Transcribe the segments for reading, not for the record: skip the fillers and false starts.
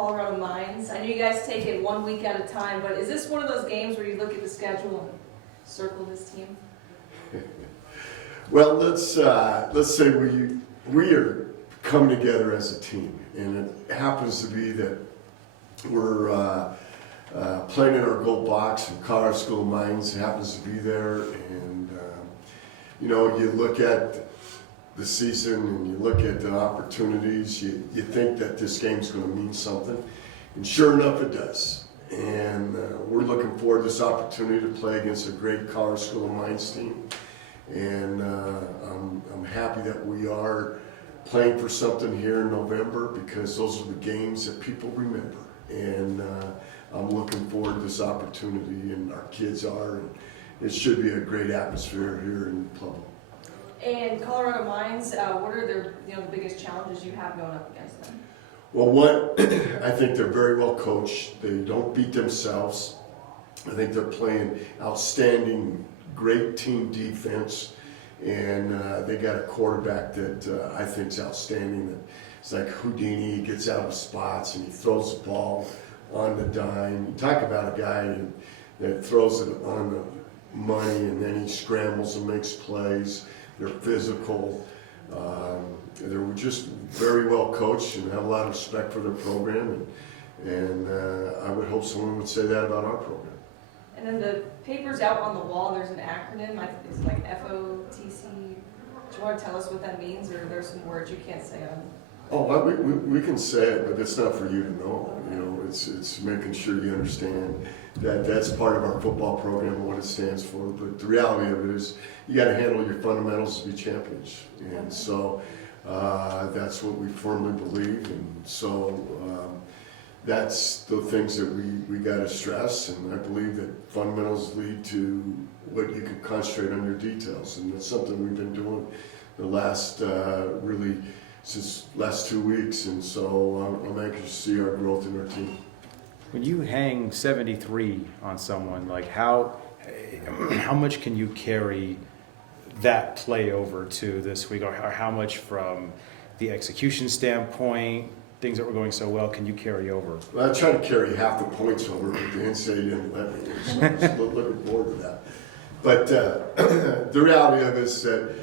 Colorado Mines. I know you guys take it 1 week at a time, but is this one of those games where you look at the schedule and circle this team? Well, let's say we are coming together as a team, and it happens to be that we're playing in our gold box, and Colorado School of Mines happens to be there, and you know, you look at the season and you look at the opportunities, you think that this game's going to mean something, and sure enough it does. And we're looking forward to this opportunity to play against a great Colorado School of Mines team, and I'm happy that we are playing for something here in November, because those are the games that people remember, and I'm looking forward to this opportunity, and our kids are, and it should be a great atmosphere here in Pueblo. And Colorado Mines, what are the biggest challenges you have going up against them? Well, I think they're very well coached. They don't beat themselves. I think they're playing outstanding, great team defense, and they got a quarterback that I think is outstanding. It's like Houdini. He gets out of spots and he throws the ball on the dime. You talk about a guy that throws it on the money, and then he scrambles and makes plays. They're physical. They're just very well coached, and have a lot of respect for their program. And I would hope someone would say that about our program. And then the paper's out on the wall, and there's an acronym. It's like FOTC. Do you want to tell us what that means, or are there some words you can't say on? Oh, well, we can say it, but it's not for you to know. You know, it's making sure you understand that that's part of our football program and what it stands for. But the reality of it is, you got to handle your fundamentals to be champions, and so that's what we firmly believe. And so that's the things that we got to stress. And I believe that fundamentals lead to what you can concentrate on your details, and that's something we've been doing the last since last 2 weeks, and so I'm anxious to see our growth in our team. When you hang 73 on someone, like how much can you carry that play over to this week, or how much from the execution standpoint, things that were going so well, can you carry over? Well, I tried to carry half the points over, but the NCAA didn't let me, so I was looking forward to that. But the reality of it is that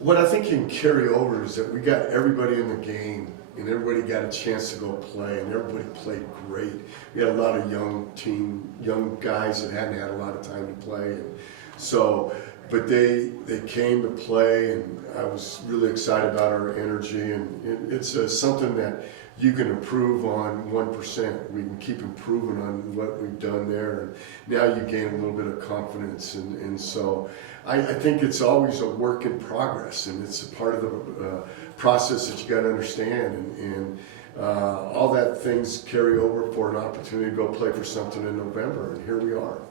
what I think you can carry over is that we got everybody in the game, and everybody got a chance to go play, and everybody played great. We had a lot of young guys that hadn't had a lot of time to play, and so, but they came to play, and I was really excited about our energy, and it's something that you can improve on 1%. We can keep improving on what we've done there, and now you gain a little bit of confidence, and so I think it's always a work in progress, and it's a part of the process that you got to understand, and all that things carry over for an opportunity to go play for something in November, and here we are.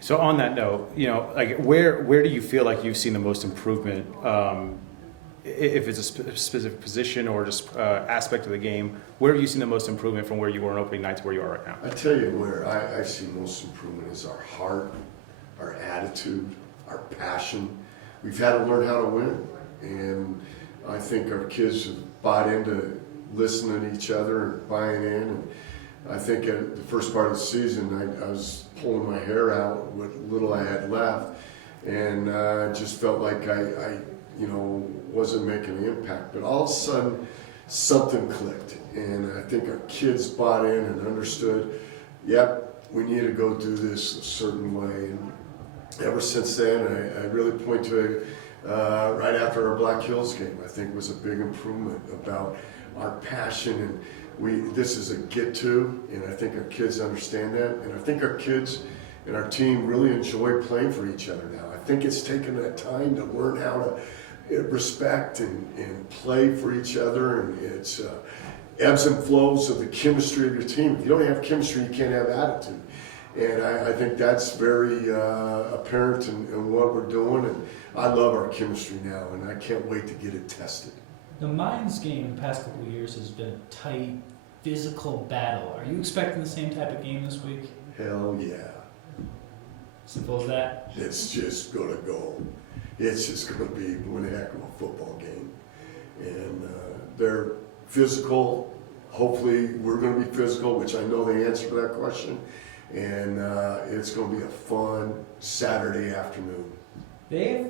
So on that note, like where do you feel like you've seen the most improvement? If it's a specific position or just aspect of the game, where have you seen the most improvement from where you were on opening night to where you are right now? I tell you where I see most improvement is our heart, our attitude, our passion. We've had to learn how to win, and I think our kids have bought into listening to each other and buying in. And I think at the first part of the season, I was pulling my hair out what little I had left, and just felt like I wasn't making an impact. But all of a sudden, something clicked, and I think our kids bought in and understood, yep, we need to go do this a certain way. And ever since then, I really point to it right after our Black Hills game. I think was a big improvement about our passion, and this is a get-to, and I think our kids understand that, and I think our kids and our team really enjoy playing for each other now. I think it's taken that time to learn how to respect and play for each other, and it's ebbs and flows of the chemistry of your team. If you don't have chemistry, you can't have attitude. And I think that's very apparent in what we're doing, and I love our chemistry now, and I can't wait to get it tested. The Mines game the past couple of years has been a tight, physical battle. Are you expecting the same type of game this week? Hell yeah. Simple as that? It's just going to go. It's just going to be one heck of a football game. And they're physical, hopefully we're going to be physical, which I know the answer to that question, and it's going to be a fun Saturday afternoon. They've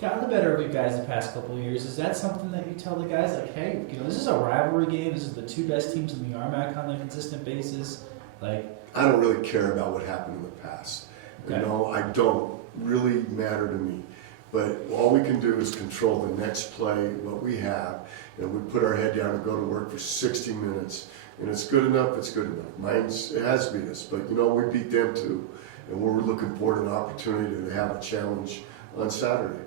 gotten the better of you guys the past couple of years. Is that something that you tell the guys, like, hey, this is a rivalry game. This is the two best teams in the RMAC on a consistent basis. Like, I don't really care about what happened in the past. Okay. I don't really matter to me. But all we can do is control the next play, what we have, and we put our head down and go to work for 60 minutes. And it's good enough, it's good enough. It has beat us, but we beat them too. And we're looking forward to an opportunity to have a challenge on Saturday.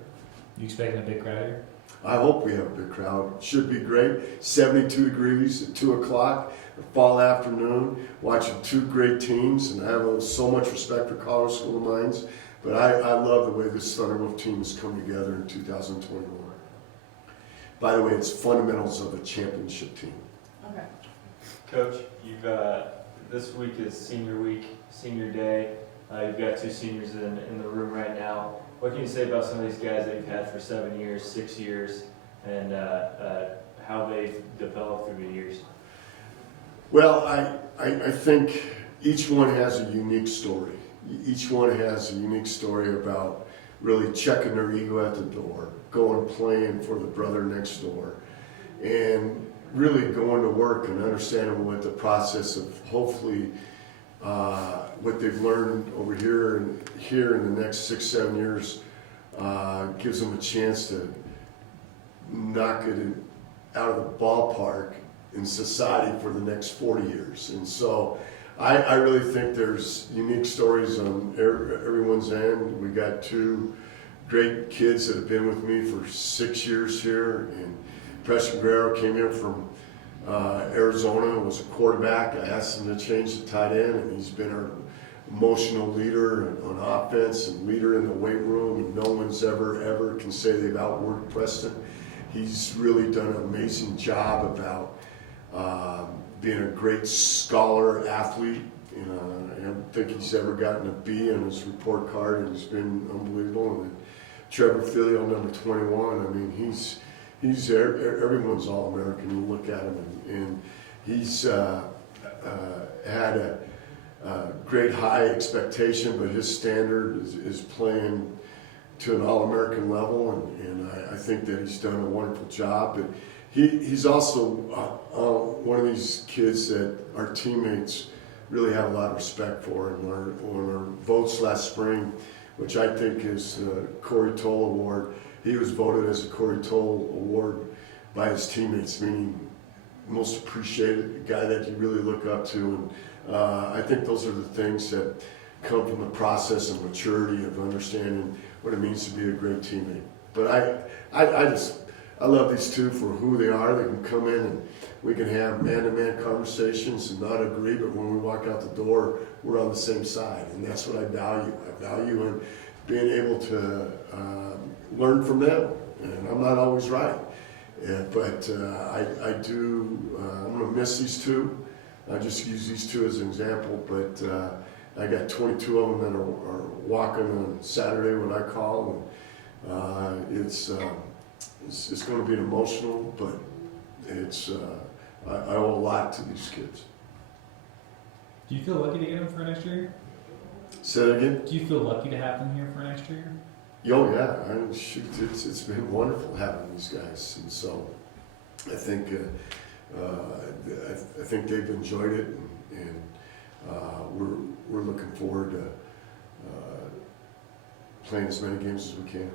you expecting a big crowd here? I hope we have a big crowd. Should be great. 72 degrees at 2 o'clock, a fall afternoon, watching two great teams, and I have so much respect for Colorado School of Mines. But I love the way this Thunderwolf team has come together in 2021. By the way, it's fundamentals of a championship team. Okay. Coach, you've this week is senior week, senior day. You've got two seniors in the room right now. What can you say about some of these guys that you've had for 7 years, 6 years, and how they've developed through the years? Well, I think each one has a unique story. Each one has a unique story about really checking their ego at the door, going playing for the brother next door, and really going to work and understanding what the process of hopefully what they've learned over here in the next 6-7 years gives them a chance to knock it out of the ballpark in society for the next 40 years. And so I really think there's unique stories on everyone's end. We got two great kids that have been with me for 6 years here, and Preston Guerrero came in from Arizona and was a quarterback. I asked him to change the tight end, and he's been our emotional leader on offense and leader in the weight room, and no one's ever can say they've outworked Preston. He's really done an amazing job about being a great scholar athlete. I don't think he's ever gotten a B on his report card, and he's been unbelievable. And then Trevor Filio, number 21, I mean, he's everyone's All-American. You look at him, and he's had a great high expectation, but his standard is playing to an All-American level, and I think that he's done a wonderful job. But he's also one of these kids that our teammates really have a lot of respect for. And on our votes last spring, which I think is the Corey Toll Award, he was voted as a Corey Toll Award by his teammates, meaning most appreciated, the guy that you really look up to. And I think those are the things that come from the process and maturity of understanding what it means to be a great teammate. But I love these two for who they are. They can come in and we can have man-to-man conversations and not agree, but when we walk out the door, we're on the same side. And that's what I value. I value in being able to learn from them. And I'm not always right. But I do, I'm going to miss these two. I just use these two as an example, but I got 22 of them that are walking on Saturday when I call. And it's going to be emotional, but I owe a lot to these kids. Do you feel lucky to get them for next year? Say that again? Do you feel lucky to have them here for next year? Oh yeah, it's been wonderful having these guys, and so I think they've enjoyed it, and we're looking forward to playing as many games as we can.